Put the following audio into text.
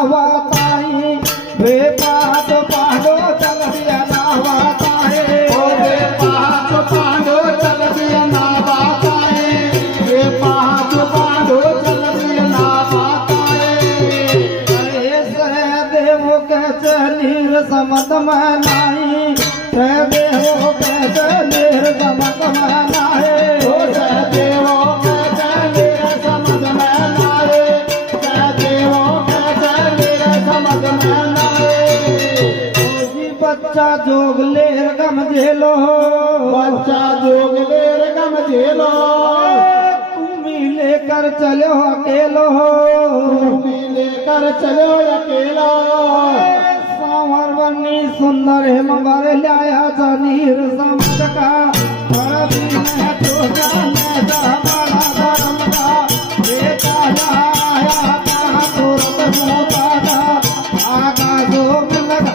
नावाताई वे पाँच पांडो चल दिया नावाताई वे पाँच पांडो चल दिया नावाताई वे पाँच पांडो चल दिया नावाताई अरे सहदेव के चलीर समत में नाई सहदेव के चलीर समत में नाई सहदेव के चलीर समत में नाई सहदेव के चलीर समत में नाई बच्चा जोग लेर गम झेलो बच्चा जोग लेर गम झेलो तुम ही लेकर चलो अकेलो तुम ही लेकर चलो अकेला सांवर बनी सुंदर हिमवर लाया जनीर समझ का धरती में तो जाने हमारा धर्म का बेटा आया कहाँ तुरंत मुँह आगा जोग लगा